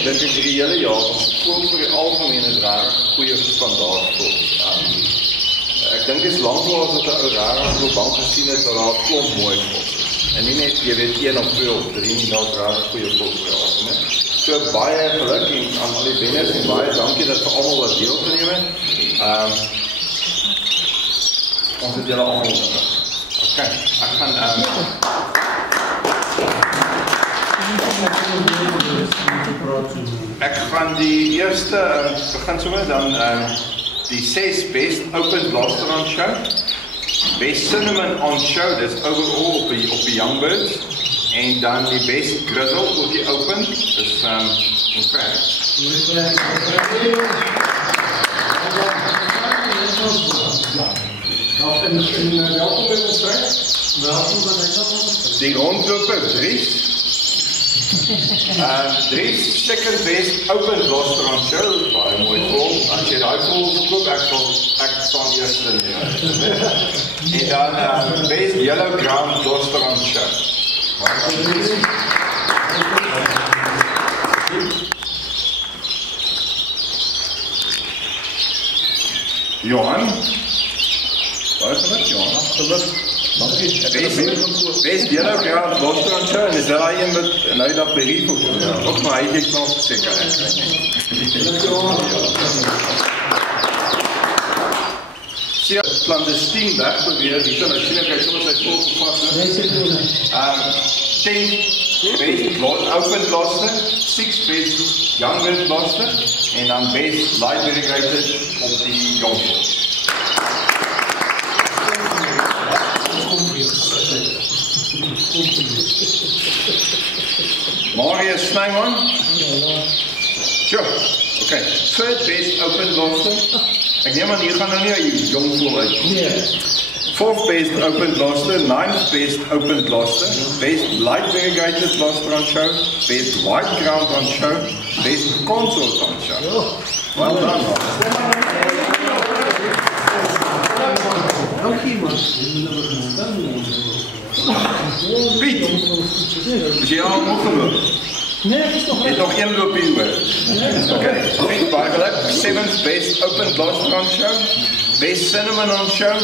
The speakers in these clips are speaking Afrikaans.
en dink ek die hele jaar, ons voel vir die algemeen is rarig goeie standaard vol. Ek dink is lankal as dat 'n rarig so bank gesien het, dat daar klomp mooi vol is. En nie net, jy weet, 1 of 2 of 3 nie, dat rarig goeie vol vir die algemeen. So baie geluk en aan al die wenners en baie dankie dat vir almal wat deelgeneem het. Ons het julle almal nodig. Okay, ek gaan die eerste begin sommer dan die 6 best open restaurant show. Best cinnamon on show, dis overall op die Young Birds. En dan die best grizzle ook die open, dis in Frank. Welkom by ons Frank. Die rondloper Dries. Dries second best open restaurant show, baie mooi vol. As jy daai vol verkoop, ek staan eerste neer. En dan best yellow ground restaurant show. Johan, waar is het Johan? Geluk. Best yellow ground restaurant show en is daar een wat nou dat berief of ook maar hy het nog seker. Sien clandestien wegbeweer, die kan sien ek soms hy volgevat. 10 best open blaster, 6 best young bird blaster en dan best light variegated op die jongvol. Marius Snyman. Sure. Okay. Third best open blaster. Ek neem aan hier gaan nou nie die jongvol uit. Nee. 4th best open blaster, 9th best open blaster, best light variegated blaster on show, best white ground on show, best consort on show. Well done, man. Piet, is jy al opgeloop? Nee, het is nog net. Nog 1 loopie oor. Okay, Piet, baie geluk. 7th best open blaster on show, best cinnamon on show.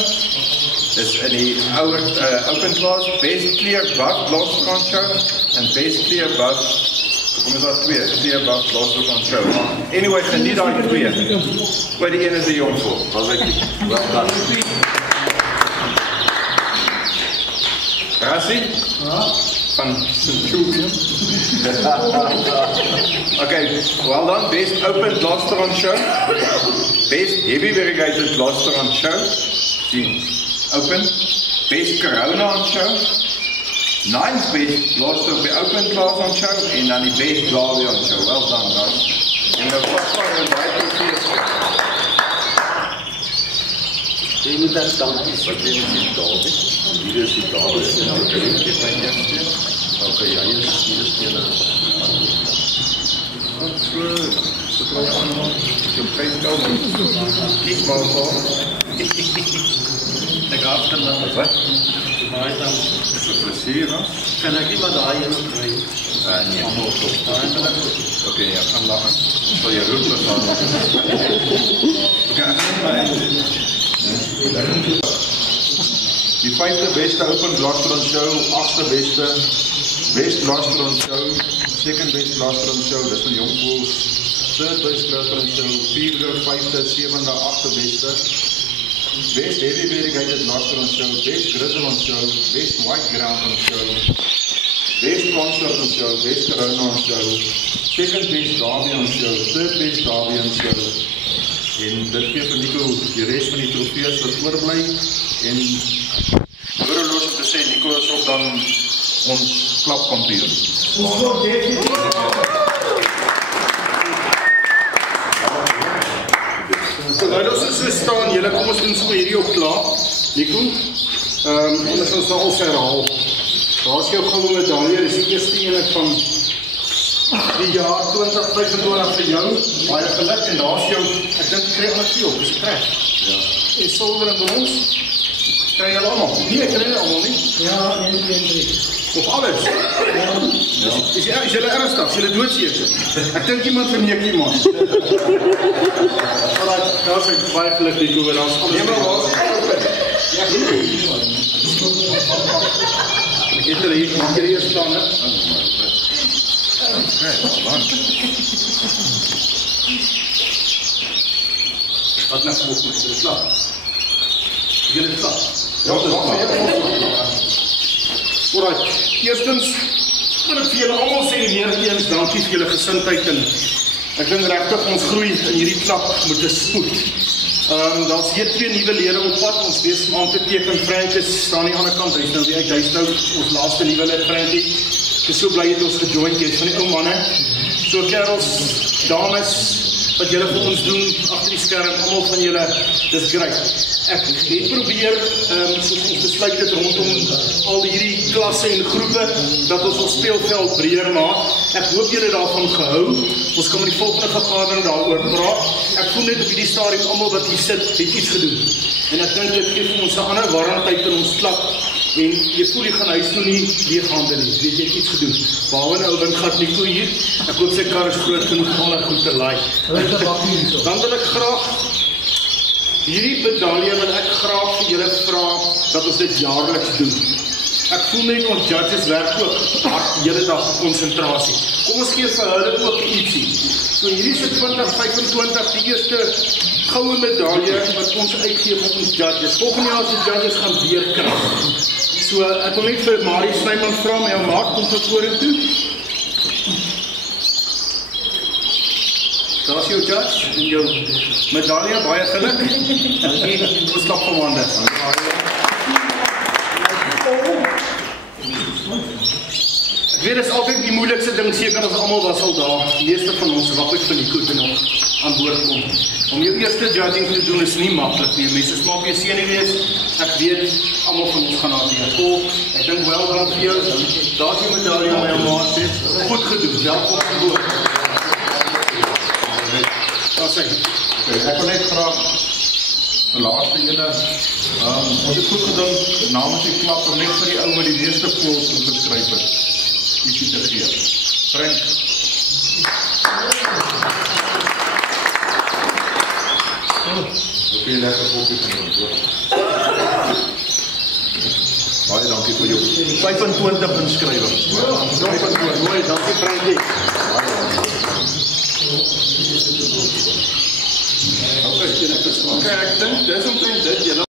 Dis in die ouer open class, best clear buff blaster on show en best clear buff, kom is daar 2, clear buff blaster on show. Anyway, geniet daai 2. Oor die ene is die jongvol, was ek nie. Well done. Rassie? Van Centurion. Okay, well done, best open blaster on show, best heavy variegated blaster on show, open, best Corona on show, 9th best blaster op die open class on show, en dan die best Glavie on show. Well done, guys. En nou vastvang en baie trofees. Jy moet dat dankies, wat jy moet die David. Hier is die David, en nou kan jy my jyste. Okay, ja, hier is die ene. Sit my aan, ek heb prijs koud. Kies maar voor. Ek afgelaat. Wat? Maar dan is het plezier, hè? Kan ek nie maar daai ene kry? Nee, allemaal op. Oké, ja, gaan lachen. Sal jy roep met aan. Die 5de beste open blaster on show, 8de beste best blaster on show, 2nd best blaster on show, dis van jongvoels, 3rd best blaster on show, 4de, 5de, 7de, 8de beste, best heavy variegated blaster on show, best grizzle on show, best white ground on show, best consort on show, best corona on show, 2nd best derby on show, 3rd best derby on show, en dit geef vir Nico die rest van die trofees wat oorblij, en oorloos om te sê, Nico is ook dan ons klapkampioen. Ons word definitief. Terwyl ons so staan, julle kom ons doen so hierdie op klaar. Nico, ons ons nou ons herhaal. Daar is jou goue medalje, dis die eerste ene van die jaar 2025 vir jou. Baie geluk en daar is jou, ek dink kry ons jou, dis reg. Ja. En silwer en brons. Kry jy allemaal? Nee, kry jy allemaal nie. Ja, 1, 2, 3. Of alles? Is julle ernstig? Is julle doodseker? Ek dink iemand verneek iemand. Daar is ek baie geluk die Kobe, daar is alles. Nee, maar waar is ek het hier eers staan, hè? Wat nou volgens my, is dit klaar? Is dit klaar? Ja, dit is klaar. Alright, eerstens wil ek vir julle almal sê weer eens dankie vir julle gesindheid en ek dink regtig ons groei in hierdie klap met 'n spoed. Daar's weer 2 nuwe lede op pad, ons wees om aan te teken. Frank is staan aan die ander kant, hy's nou weer uit, hy's nou ons laaste nuwe lid, Frankie. Ek is so bly het ons gejoin, jy's van die ou manne. So kerels, dames, wat julle vir ons doen agter die skerm, almal van julle, dis great. Ek het probeer, soos ons besluit het rondom al hierdie klasse en groepe, dat ons ons speelveld breër maak. Ek hoop julle daarvan gehou. Ons kan met die volgende vergadering daaroor praat. Ek voel net op hierdie stadium almal wat hier sit, het iets gedoen. En ek dink dit gee vir ons 'n ander warmtyd in ons klap. En jy voel jy gaan huis toe nie leeghande nie. Weet jy het iets gedoen. Behalwe nou windgat Nico hier. Ek hoop sy kar is groot genoeg om al goed te laai. Dan wil ek graag hierdie medalje wil ek graag vir julle vra dat ons dit jaarliks doen. Ek voel net ons judges werk ook hard die hele dag op konsentrasie. Kom ons gee vir hulle ook ietsie. So hierdie is 2025 die eerste goue medalje wat ons uitgee vir ons judges. Volgende jaar se judges gaan weer kry. So ek wil net vir Marie Snyman vra, my ou maat, kom vorentoe. Daar is jou judge en jou medalje, baie geluk. Dankie, ons klap van hande. Ek weet, dit is altyd die moeilikste ding, seker as almal was al daar. Die meeste van ons wag uit van die koete nog aan boord kom. Om jou eerste judging te doen is nie maklik nie. Mense smaak jy senuwees. Ek weet, almal van ons gaan daar weer kom. Ek dink wel dan vir jou, daar is die medalje my ou maat. Goed gedoen, welkom aan boord. Ek wil net graag die laaste ene, ons het goed gedink, namens die klap, om net vir die ou wat die meeste pools geskryf het, ietsie te gee. Frank. Ook jy lekker kopie van ons, hoor. Baie dankie vir jou. 25 inskrywings. 25, mooi, dankie Frankie. Okay, ek dink, dis omtrent dit,